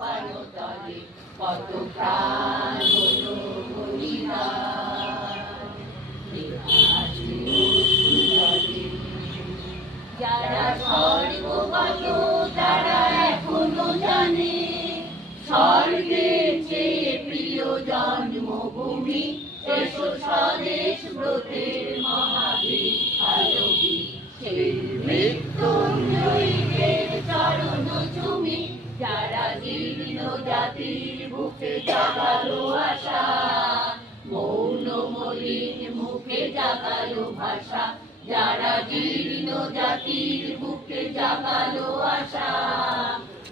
সোপানতলে কত প্রাণ হলো বলিদান। লেখা আছে অশ্রুজলে। যারা স্বর্গগত তারা এখনো জানে স্বর্গের চেয়ে প্রিয় জন্মভূমি। এসো স্বদেশ ব্রতের মহাবিখ্যালবি, সেই মৃত্যুঞ্জয়ীদের চরণ চুমি। যারা জীর্ণ জাতির বুকে জাগালো আশা, মৌন মলিন মুখে জাগালো ভাষা। যারা জীর্ণ জাতির বুকে জাগালো আশা,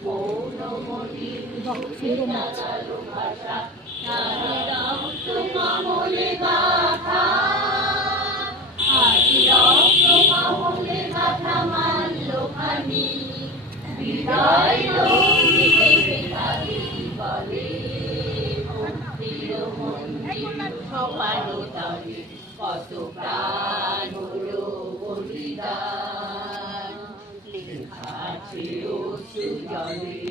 মৌন মলিন মুখে জাগালো ভাষা। নারী রক্ত কমলে গাথা, আজ রক্ত কমলে গাথা মাল্যখানি। বিদায় লঙ্ঘিতে বেতালি বলে ভক্তির মন্দির সোপানতলে কত প্রাণ হলো বলিদান। লেখা আছে অশ্রুজলে।